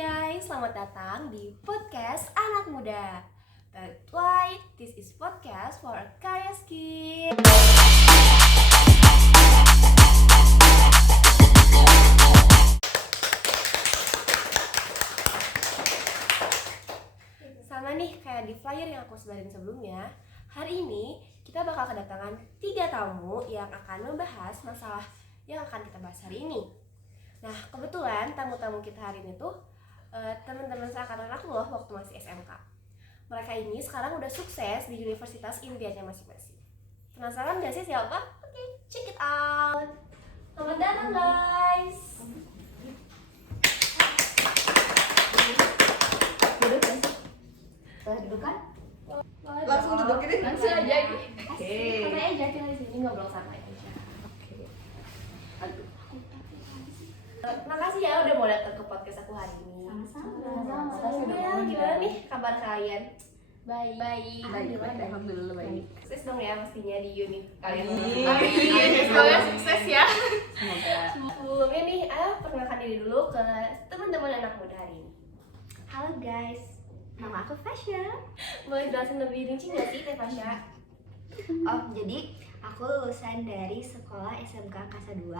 guys, selamat datang di podcast Anak Muda. That's why this is podcast for a curious kid. Sama nih kayak di flyer yang aku sebarin sebelumnya. Hari ini kita bakal kedatangan 3 tamu yang akan membahas masalah yang akan kita bahas hari ini. Nah, kebetulan tamu-tamu kita hari ini tuh teman-teman seangkatan aku loh waktu masih SMK. Mereka ini sekarang udah sukses di universitas impiannya masing-masing. Penasaran gak sih siapa? Oke, check it out. Selamat datang guys. Duduk kan? Langsung duduk ini? Langsung aja gitu. Oke. Santai aja, tinggal di sini ngobrol santai aja. Oke. Aduh. Makasih ya udah mau datang ke podcast aku hari ini. Sama-sama. Gimana nih kabar kalian? Baik. Baik, alhamdulillah baik. Sukses dong ya pastinya di unit kalian. Amin. Semoga sukses ya. Semoga. Sebelumnya nih, perkenalkan diri dulu ke teman-teman anak muda hari ini. Halo guys, nama aku Fasya. Boleh jelasin lebih rinci nggak sih Teh Fasya? Oh, jadi aku lulusan dari sekolah SMK Angkasa 2.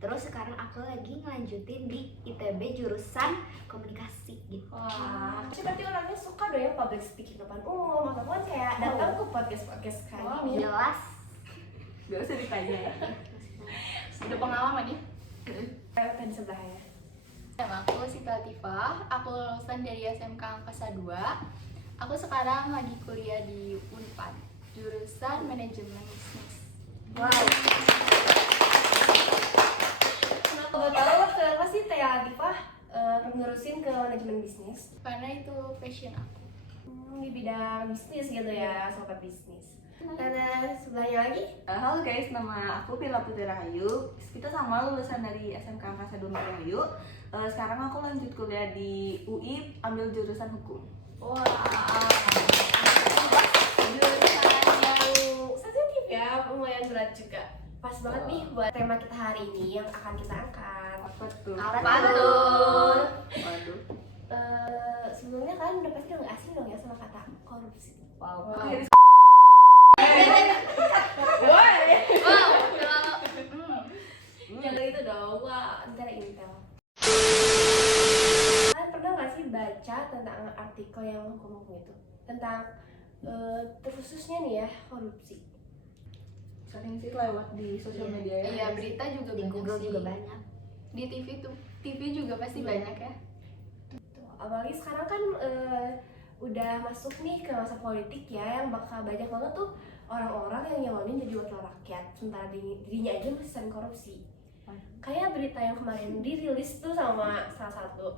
Terus sekarang aku lagi ngelanjutin di ITB jurusan komunikasi gitu. Wah, berarti orangnya suka dong ya public speaking depan umum ataupun kayak datang ke podcast kayak gini. Jelas. Gak usah ditanya ya. Udah pengalaman nih. Tadi sebelahnya. Nama aku Sita Latifah, aku lulusan dari SMK Angkasa 2. Aku sekarang lagi kuliah di Unpad, jurusan manajemen bisnis. Wow. Kalau tahu kenapa sih Teh Latifah ngerusin ke manajemen bisnis? Karena itu passion aku. Di bidang bisnis gitu ya, sobat bisnis. Dan sebelahnya lagi? Halo guys, nama aku Pila Putri Rahayu. Kita sama lulusan dari SMK Angkasa 2 Rahayu. Sekarang aku lanjut kuliah di UI, ambil jurusan hukum. Wah, jurusan yang sensitif ya, lumayan berat juga. Pas banget nih buat tema kita hari ini yang akan kita angkat. Apa tuh? Apa tuh? Waduh. Sebelumnya kalian udah pasti nggak asing dong ya sama kata korupsi. Wow. Jangan itu dong, wah antara intel. Kalian pernah nggak sih baca tentang artikel yang hukum-hukum itu? Tentang terkhususnya nih ya, korupsi. Sering sih lewat di sosial media ya. Iya, berita juga Di banyak Google sih. juga banyak. Di TV juga pasti banyak ya. Tuh, apalagi sekarang kan udah masuk nih ke masa politik ya, yang bakal banyak banget tuh orang-orang yang nyalonin jadi wakil rakyat, sementara dirinya aja masih sering korupsi. Kayak berita yang kemarin dirilis tuh sama salah satu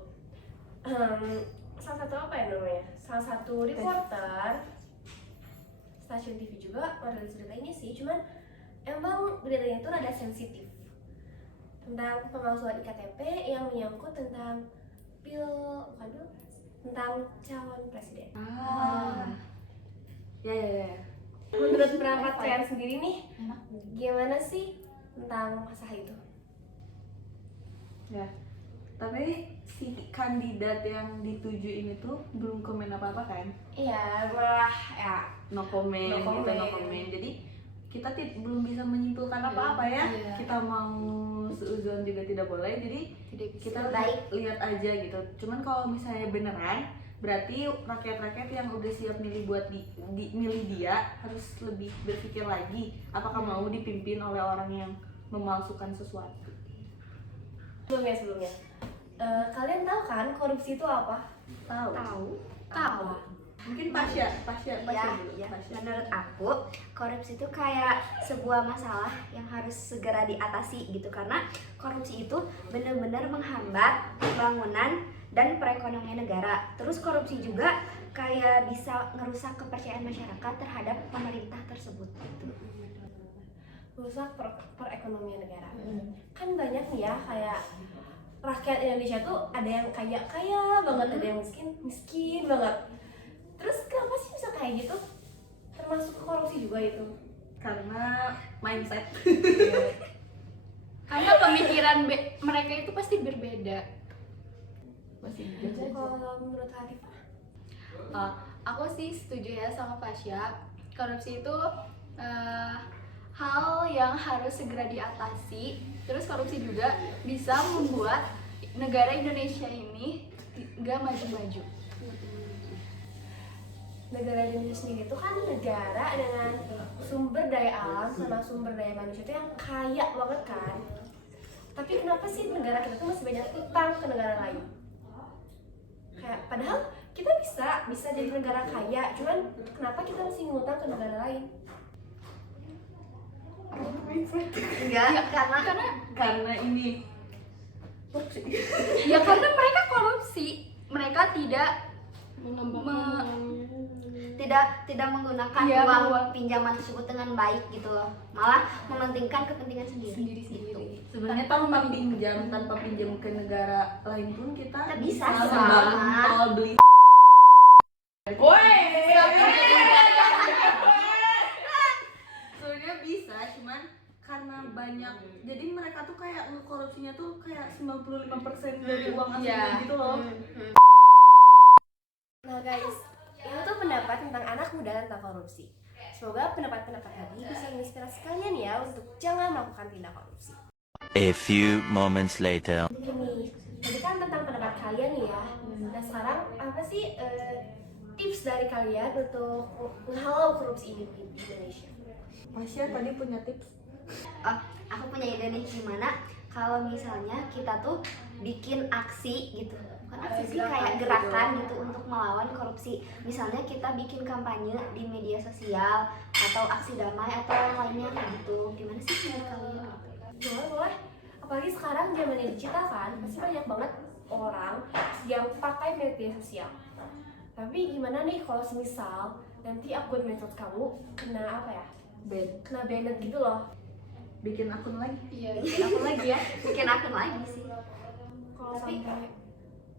apa ya namanya? Salah satu reporter stasiun TV juga merilis berita ini sih, cuman emang beritanya itu rada sensitif tentang pemalsuan IKTP yang menyangkut tentang tentang calon presiden. Ya. Menurut pendapat kalian sendiri nih, gimana sih tentang masalah itu? Ya. Tapi si kandidat yang dituju ini tuh belum komen apa-apa kan? Iya, malah ya No comment, No comment. gitu, no comment. Jadi kita belum bisa menyimpulkan apa-apa ya. Iya. Kita mau seuzon juga tidak boleh. Jadi Tidak bisa. kita Baik. lihat aja gitu. Cuman kalau misalnya beneran, berarti rakyat-rakyat yang udah siap milih buat milih dia harus lebih berpikir lagi apakah mau dipimpin oleh orang yang memalsukan sesuatu. Sebelumnya. Kalian tahu kan korupsi itu apa? Tahu? Tahu. Mungkin Pasya Ya, dulu. ya. Pasya. Menurut aku, korupsi itu kayak sebuah masalah yang harus segera diatasi gitu, karena korupsi itu benar-benar menghambat pembangunan dan perekonomian negara. Terus korupsi juga kayak bisa ngerusak kepercayaan masyarakat terhadap pemerintah tersebut gitu. Rusak perekonomian negara. Kan banyak nih ya kayak rakyat Indonesia tuh ada yang kaya banget, ada yang miskin banget. Terus kenapa sih bisa kayak gitu? Termasuk korupsi juga itu. Karena mindset. Karena pemikiran mereka itu pasti berbeda. masih dijajah. Kalau menurut Latifah? Aku sih setuju ya sama Fasya. Korupsi itu hal yang harus segera diatasi. Terus korupsi juga bisa membuat negara Indonesia ini nggak maju-maju. Negara Indonesia sendiri itu kan negara dengan sumber daya alam sama sumber daya manusia itu yang kaya banget kan. Tapi kenapa sih negara kita tuh masih banyak utang ke negara lain? Kayak padahal kita bisa jadi negara kaya, cuman kenapa kita masih ngutang ke negara lain? Enggak, Ya, karena Karena ini Ya karena mereka korupsi, mereka tidak tidak menggunakan Iya, uang pinjaman tersebut dengan baik gitu loh, malah mementingkan kepentingan sendiri. sebenarnya tanpa pinjam ke negara lain pun kita Bisa membangun sama. tol beli. Sebenarnya bisa, cuman karena banyak, jadi mereka tuh kayak korupsinya tuh kayak 95% dari uang aslinya gitu loh. Nah guys, itu tuh pendapat tentang anak muda tentang korupsi. Semoga pendapat-pendapat tadi bisa menginspirasi kalian ya untuk jangan melakukan tindak korupsi. A few moments later. Gini, tadi kan tentang pendapat kalian nih ya. Nah sekarang apa sih tips dari kalian untuk menghalau korupsi ini di Indonesia? Masya tadi punya tips. Aku punya ide nih, gimana kalau misalnya kita tuh bikin aksi gitu, bukan aksi sih, kayak gerakan gitu untuk melawan korupsi. Misalnya kita bikin kampanye di media sosial atau aksi damai atau yang lainnya kayak gitu. Gimana sih menurut kalian? Boleh. Apalagi sekarang zamannya digital kan, pasti banyak banget orang yang pakai media sosial. Tapi gimana nih kalau semisal nanti akun medsos kamu kena apa ya? Kena banned gitu loh. Bikin akun lagi. Iya. Bikin akun lagi ya, bikin akun lagi sih. Kalau sampai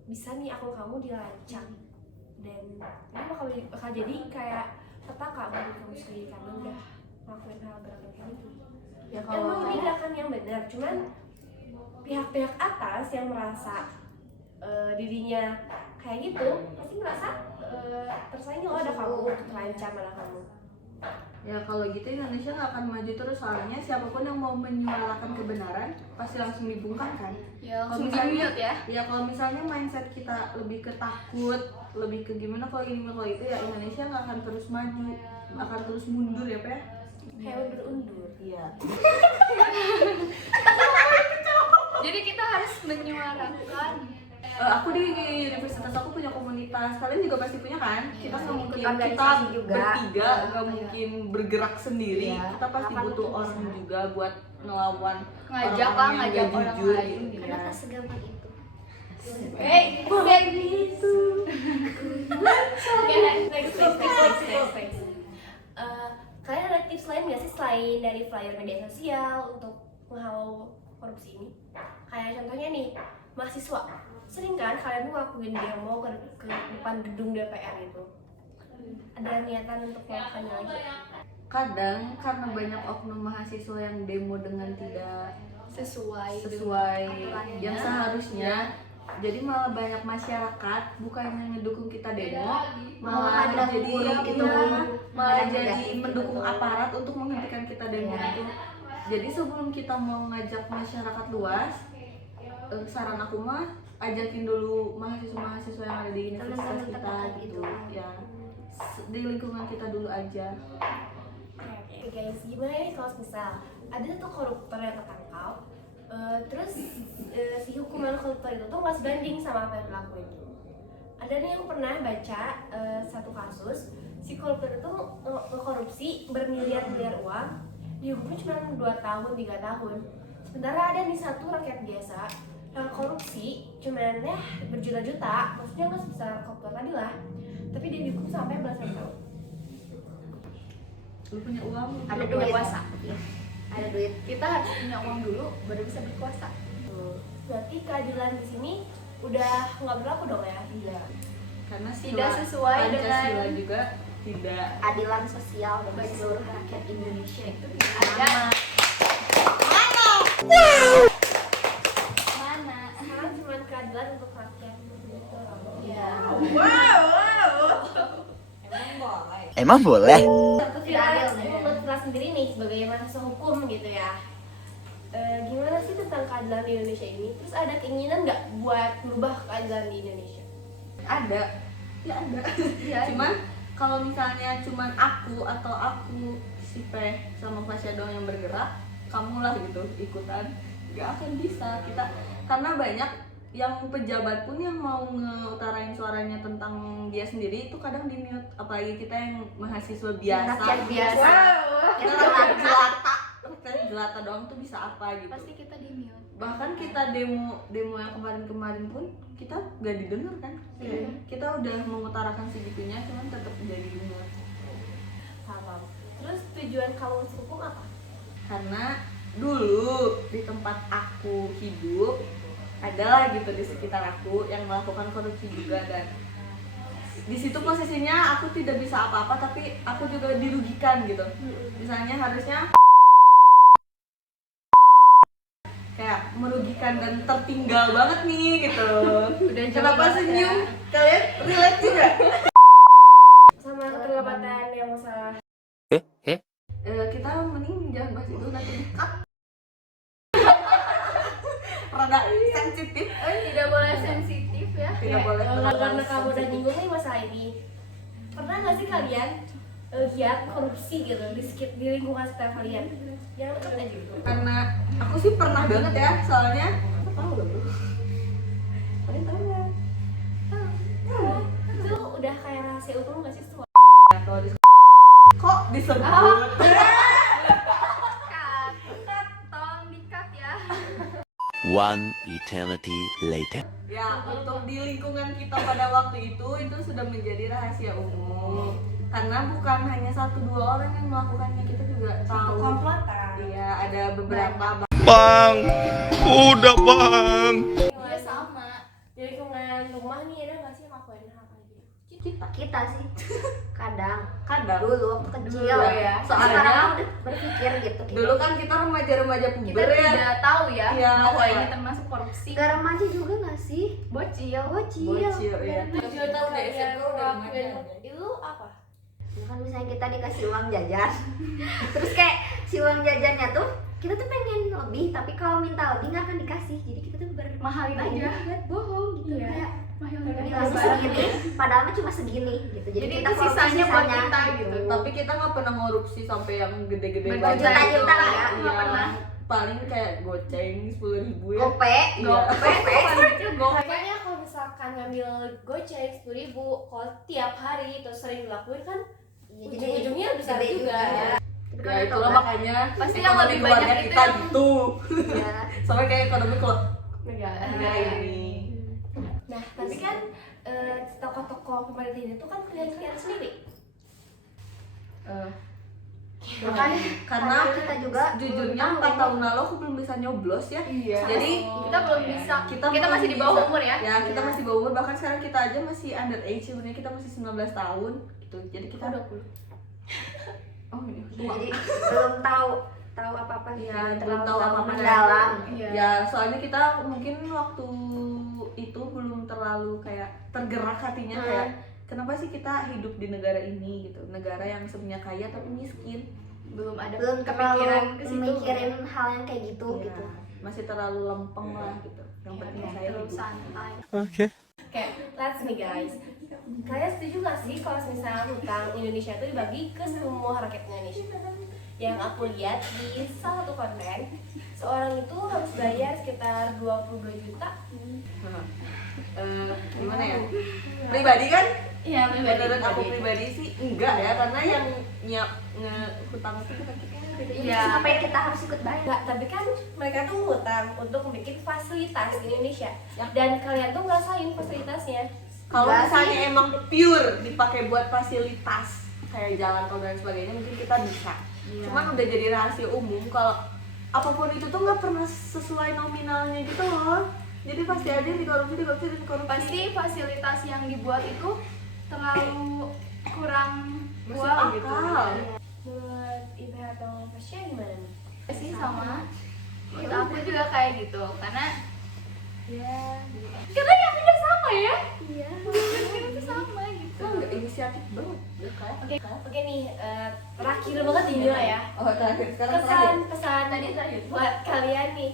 bisa nih akun kamu dilacak dan ini bakal jadi kayak petaka bagi kamu sendiri karena udah ngelakuin hal gerakan kayak gitu. Ya Emang kalau ini gerakan yang benar, cuman pihak-pihak atas yang merasa dirinya kayak gitu pasti merasa tersaingi loh, ada kamu terancam ada kamu. ya kalau gitu Indonesia nggak akan maju terus, soalnya siapapun yang mau menyuarakan kebenaran pasti langsung dibungkam kan. Ya Kalau langsung misalnya- di-mute ya. Ya kalau misalnya mindset kita lebih ke takut, lebih ke gimana kalau ini kalau itu, ya Indonesia nggak akan terus maju, akan terus mundur ya Pak ya. Kayak undur-undur. Iya. Jadi kita harus menyuarakan. Aku di universitas aku punya komunitas, kalian juga pasti punya kan? Kita nggak mungkin kita organisasi juga. bertiga nggak mungkin bergerak sendiri. Iya. Kita pasti Kapan butuh mungkin orang bisa. juga buat ngelawan Ngajak orang-orang lah, yang ngajak nggak orang jujur lain. gitu. Kenapa segampang itu? Next. Kalian ada tips lain nggak sih selain dari flyer media sosial untuk menghalau korupsi ini? Kayak contohnya nih, mahasiswa sering kan kalian tuh ngelakuin demo ke depan gedung DPR itu. Ada niatan untuk melakukannya lagi? Kadang karena banyak oknum mahasiswa yang demo dengan tidak Sesuai sesuai yang seharusnya, jadi malah banyak masyarakat bukannya ngedukung kita demo, malah Malah jadi buruk gitu. malah Malah jadi negatif mendukung gitu. aparat untuk menghentikan kita demo itu. Jadi sebelum kita mau ngajak masyarakat luas, saran aku mah ajakin dulu mahasiswa-mahasiswa yang ada di universitas Teman-teman kita terdekat gitu gitu. ya, di lingkungan kita dulu aja. Oke guys, gimana nih kalau misal ada tuh koruptor yang ketangkap, terus si hukuman koruptor itu tuh nggak sebanding sama apa yang dilakuin. Ada nih aku pernah baca satu kasus, si koruptor itu ngekorupsi bermiliar-miliar uang, dihukumnya cuma 2 tahun, 3 tahun. Sementara ada nih satu rakyat biasa yang korupsi cuman ya berjuta-juta, maksudnya nggak sebesar koruptor tadi lah, tapi dia dihukum sampai belasan tahun. Lu punya uang, Ada lu duit. puasa. Iya. Ada duit. Kita harus punya uang dulu baru bisa berkuasa. Berarti keadilan di sini udah nggak berlaku dong ya? Iya. Karena Tidak sesuai Pancasila dengan- juga tidak Adilan sosial bagi seluruh rakyat Indonesia itu Ada Sekarang cuma keadilan untuk rakyat. Emang boleh? Tapi menurut kita sendiri nih sebagai mahasiswa hukum gitu ya, gimana sih tentang keadilan di Indonesia ini? Terus ada keinginan nggak buat merubah keadilan di Indonesia? Ada, ya ada. Cuman kalau misalnya cuman aku atau aku si P sama Fasya doang yang bergerak, kamulah gitu ikutan, nggak akan bisa kita, karena banyak yang pejabat pun yang mau ngeutarain suaranya tentang dia sendiri itu kadang di mute, apalagi kita yang mahasiswa biasa. Rakyat biasa. Kita rakyat jelata, rakyat jelata doang tuh bisa apa gitu. Pasti kita di mute. Bahkan kita demo yang kemarin pun kita gak didengar kan. Kita udah mengutarakan segitunya cuman tetap jadi dengar. Paham. Terus tujuan kamu masuk hukum apa? Karena dulu di tempat aku hidup adalah gitu di sekitar aku yang melakukan korupsi juga, dan di situ posisinya aku tidak bisa apa-apa tapi aku juga dirugikan gitu. Misalnya harusnya kayak merugikan dan tertinggal banget nih gitu. Udah jauh Kenapa banget senyum? ya. Kalian relate juga? Sama keterlibatan yang masalah Kita mending jangan bahas itu, nanti di-cut. Rada sensitif. Tidak boleh sensitif ya. Tidak boleh karena kamu udah sensitif. nyinggung nih masalah ini. Pernah nggak sih kalian lihat korupsi gitu di lingkungan sekitar kalian? Jangan deket aja gitu. Karena aku sih pernah banget ya, soalnya tahu loh bro. Kalian tahu nggak? Itu udah kayak rahasia umum nggak sih semua? Kalau kok disebut? Cut, tolong di-cut ya. One eternity later. Ya, untuk di lingkungan kita pada waktu itu sudah menjadi rahasia umum. Karena bukan hanya 1-2 orang yang melakukannya, kita juga tahu. Komplotan. Iya, ada beberapa. Bang, udah bang. Iya sama. Di lingkungan rumah nih ada nggak sih yang ngelakuin hal kayak gitu? Kita sih kadang Kadang. dulu waktu kecil Dulu ya. sekarang Soalnya kan udah berpikir gitu. dulu kan kita remaja-remaja Kita puber ya. tidak tahu ya Iya, bahwa iya. ini termasuk korupsi. Gak remaja juga gak sih? Bocil. Bocil ya. Tujuan tahu deh itu apa? Kan misalnya kita dikasih uang jajan terus kayak si uang jajannya tuh kita tuh pengen lebih, tapi kalau minta lebih nggak akan dikasih, jadi kita tuh Mahalin aja. bohong gitu. Iya. Kayak Mahalin aja. dikasih segini padahal mah cuma segini gitu, Jadi kita itu korupsi sisanya buat kita gitu. Tapi kita nggak pernah ngorupsi sampai yang gede-gede Berjuta-juta banget. juta lah ya, nggak pernah. Paling kayak goceng 10.000 ya. gope Iya. Makanya kalau misalkan ngambil goceng 10.000, kalau tiap hari terus sering dilakuin kan ujung-ujungnya besar gede juga. Ya itulah makanya Pasti yang ekonomi lebih keluarga banyak itu kita yang- gitu. ya. Sampai kayak ekonomi Negara. negara ini. Nah, tapi kan tokoh-tokoh pemerintah itu kan kalian sendiri. Makanya Karena kita juga jujurnya 4 tahun lalu aku belum bisa nyoblos ya. Iya. Jadi Kita belum bisa. Kita belum masih di bawah bisa. umur ya. Ya, kita masih bawah umur, bahkan sekarang kita aja masih underage, sebenarnya kita masih 19 tahun gitu. Jadi kita 20. Oh, ini. jadi belum tahu apa-apa gitu, Ya, terlalu belum tahu apa-apa mendalam. Iya. Ya, soalnya kita mungkin waktu itu belum terlalu kayak tergerak hatinya kayak kenapa sih kita hidup di negara ini gitu, negara yang sebenarnya kaya tapi miskin. Belum ada Belum kepikiran terlalu ke situ. mikirin hal yang kayak gitu Ya, gitu. masih terlalu lempeng lah gitu. Yang penting saya Terlalu hidup. santai. Oke. Kayak, let's nih guys. Kalian setuju gak sih kalau misalnya hutang Indonesia itu dibagi ke semua rakyat Indonesia? Yang aku lihat di salah satu konten, seorang itu harus bayar sekitar 22 juta. Gimana ya? Pribadi kan? Iya, Menurut aku pribadi sih enggak ya, karena yang hutang itu kita Iya. Sampai kita harus ikut bayar. Enggak, tapi kan mereka tuh ngutang untuk membuat fasilitas di Indonesia. Dan kalian tuh ngerasain fasilitasnya. kalau Enggak misalnya emang pure dipakai buat fasilitas kayak jalan tol dan sebagainya mungkin kita bisa. Cuman udah jadi rahasia umum kalau apapun itu tuh nggak pernah sesuai nominalnya gitu loh. Jadi pasti aja dikorupsi. Pasti fasilitas yang dibuat itu terlalu kurang Masuk well gitu. akal. Menurut Ibu atau Fasya gimana nih? Sih sama. Menurut aku juga kayak gitu karena Ya, kita yang pikir sama ya. Iya. Kita tuh sama gitu. Kan nggak inisiatif inisiatif banget. Oke nih, terakhir banget ini lah ya. Oh, terakhir sekarang terakhir. Pesan tadi buat kalian nih,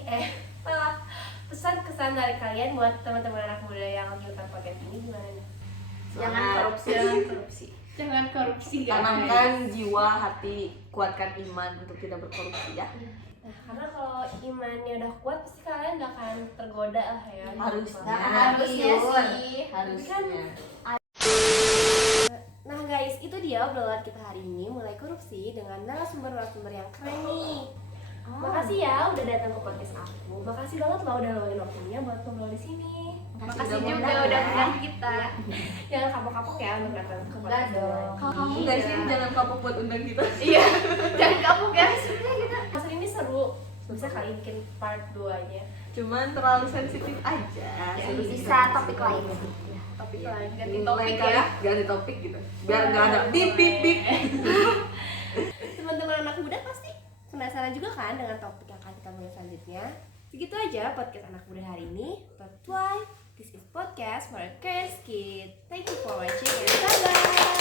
pesan dari kalian buat teman-teman anak muda yang lagi nonton podcast ini gimana nih? Jangan korupsi. Jangan korupsi guys. Tanamkan jiwa, hati, kuatkan iman untuk tidak berkorupsi ya. Nah, karena kalau imannya udah kuat pasti kalian gak akan tergoda lah ya. Harusnya. Harusnya sih. Harusnya. Nah guys, itu dia obrolan kita hari ini mulai korupsi dengan narasumber-narasumber yang keren nih. Makasih ya udah datang ke podcast aku. Makasih banget lo udah luangin waktunya buat ngobrol di sini. Makasih juga udah undang kita. Jangan kapok-kapok ya untuk datang ke podcast dong. gue. Kamu guys ini jangan kapok buat undang kita. Iya. Jangan kapok guys. Maksud ini seru. Bisa kali bikin part 2-nya. Cuman terlalu sensitif aja. Bisa topik lain. Topik lain, ganti Lain topik kali ya. ganti topik gitu. Biar nggak ada bip bip bip. Teman-teman anak muda pasti penasaran juga kan dengan topik yang akan kita bahas selanjutnya. Segitu aja podcast anak muda hari ini. But why? This is podcast for a curious kid. Thank you for watching and bye-bye.